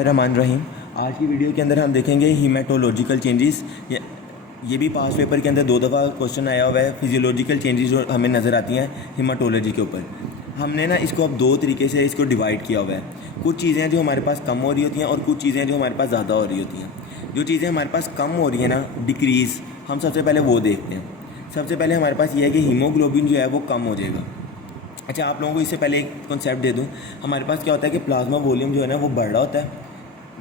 रहमान रहीम। आज की वीडियो के अंदर हम देखेंगे हीमेटोलॉजिकल चेंजेस। ये भी पास पेपर के अंदर 2 दफ़ा क्वेश्चन आया हुआ है। फिजियोलॉजिकल चेंजेस जो हमें नज़र आती हैं हीमेटोलॉजी के ऊपर, हमने ना इसको अब 2 तरीके से इसको डिवाइड किया हुआ है। कुछ चीज़ें जो हमारे पास कम हो रही होती हैं और कुछ चीज़ें जो हमारे पास ज़्यादा हो रही होती हैं। जो चीज़ें हमारे पास कम हो रही हैं ना, डिक्रीज़, हम सबसे पहले वो देखते हैं। सबसे पहले हमारे पास ये है कि हीमोग्लोबिन जो है वो कम हो जाएगा। अच्छा, आप लोगों को इससे पहले एक कॉन्सेप्ट दे दूँ। हमारे पास क्या होता है कि प्लाज्मा वॉल्यूम जो है ना वो बढ़ रहा होता है।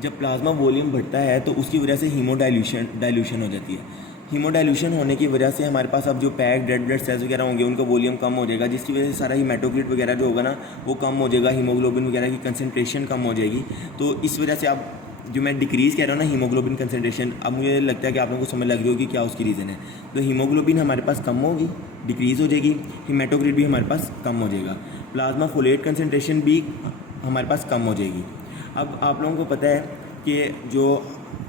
जब प्लाज्मा वॉल्यूम बढ़ता है तो उसकी वजह से डाइल्यूशन हो जाती है। हीमोडाइल्यूशन होने की वजह से हमारे पास अब जो पैक्ड रेड ब्लड सेल्स वगैरह होंगे उनका वॉल्यूम कम हो जाएगा, जिसकी वजह से सारा हीमेटोक्रिट वगैरह जो होगा ना वो कम हो जाएगा, हीमोग्लोबिन वगैरह की कंसनट्रेशन कम हो जाएगी। तो इस वजह से अब जो मैं डिक्रीज़ कह रहा हूँ ना हीमोग्लोबिन कंसनट्रेशन, अब मुझे लगता है कि आप लोगों को समझ लग रही होगी क्या उसकी रीज़न है। तो हीमोग्लोबिन हमारे पास कम होगी, डिक्रीज़ हो जाएगी, हीमेटोक्रिट भी हमारे पास कम हो जाएगा, प्लाज्मा फोलेट कंसनट्रेशन भी हमारे पास कम हो जाएगी। अब आप लोगों को पता है कि जो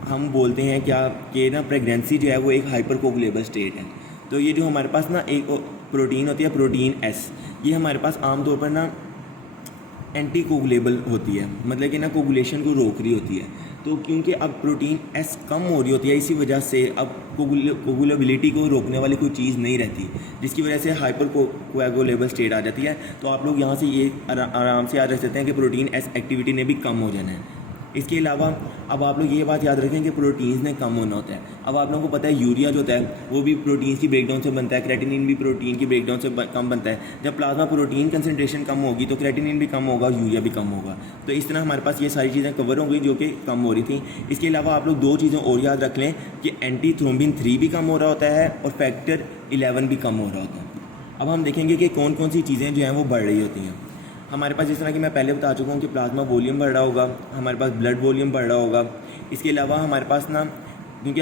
हम बोलते हैं क्या कि ना प्रेगनेंसी जो है वो एक हाइपर कोगुलेबल स्टेट है। तो ये जो हमारे पास ना एक प्रोटीन होती है, प्रोटीन एस, ये हमारे पास आमतौर पर ना एंटी कोगुलेबल होती है, मतलब कि ना कोगुलेशन को रोक रही होती है। तो क्योंकि अब प्रोटीन एस कम हो रही होती है, इसी वजह से अब कोगुलेबिलिटी को रोकने वाली कोई चीज़ नहीं रहती, जिसकी वजह से हाइपर कोएगुलेबल स्टेट आ जाती है। तो आप लोग यहाँ से ये आराम से याद रख सकते हैं कि प्रोटीन एस एक्टिविटी ने भी कम हो जाना है। इसके अलावा अब आप लोग ये बात याद रखें कि प्रोटीन्स ने कम होना होता है। अब आप लोगों को पता है यूरिया जो होता है वो भी प्रोटीन्स की ब्रेकडाउन से बनता है, क्रेटिनिन भी प्रोटीन की ब्रेकडाउन से कम बनता है। जब प्लाज्मा प्रोटीन कंसनट्रेशन कम होगी तो क्रेटिनिन भी कम होगा, यूरिया भी कम होगा। तो इस तरह हमारे पास ये सारी चीज़ें कवर हो गई जो कि कम हो रही थी। इसके अलावा आप लोग 2 चीज़ें और याद रख लें कि एंटी थ्रोम्बिन 3 भी कम हो रहा होता है और फैक्टर 11 भी कम हो रहा होता है। अब हम देखेंगे कि कौन कौन सी चीज़ें जो हैं वो बढ़ रही होती हैं हमारे पास। जिस तरह कि मैं पहले बता चुका हूँ कि प्लाज्मा वॉल्यूम बढ़ रहा होगा, हमारे पास ब्लड वॉल्यूम बढ़ रहा होगा। इसके अलावा हमारे पास ना क्योंकि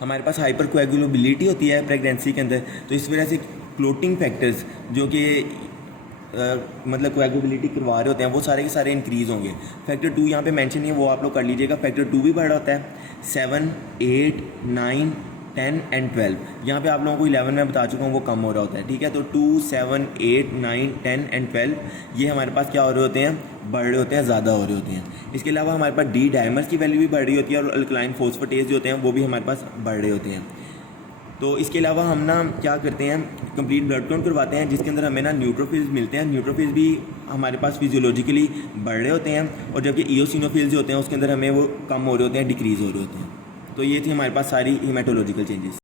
हमारे पास हाइपर कोएगुलेबिलिटी होती है प्रेगनेंसी के अंदर, तो इस वजह से क्लोटिंग फैक्टर्स जो कि मतलब कोएगुलेबिलिटी करवा रहे होते हैं वो सारे के सारे इंक्रीज़ होंगे। फैक्टर 2 यहाँ पे मेंशन है, वो आप लोग कर लीजिएगा। फैक्टर 2 भी बढ़ रहा होता है। 7, 8, 9, 10 एंड 12, यहाँ पे आप लोगों को 11 में बता चुका हूँ वो कम हो रहा होता है, ठीक है। तो 2, 7, 8, 9, 10 एंड 12 ये हमारे पास क्या हो रहे होते हैं, बढ़ रहे होते हैं, ज़्यादा हो रहे होते हैं। इसके अलावा हमारे पास डी डायमर्स की वैल्यू भी बढ़ रही होती है और अल्कलाइन फॉस्फेटेज जो होते हैं वो भी हमारे पास बढ़ रहे होते हैं। तो इसके अलावा हम ना क्या करते हैं, कंप्लीट ब्लड काउंट करवाते हैं जिसके अंदर हमें ना न्यूट्रोफिल्स मिलते हैं। न्यूट्रोफिल्स भी हमारे पास फिजियोलॉजिकली बढ़ रहे होते हैं और जबकि इओसिनोफिल्स जो होते हैं उसके अंदर हमें वो कम हो रहे होते हैं, डिक्रीज़ हो रहे होते हैं। तो ये थी हमारे पास सारी हीमेटोलॉजिकल चेंजेस।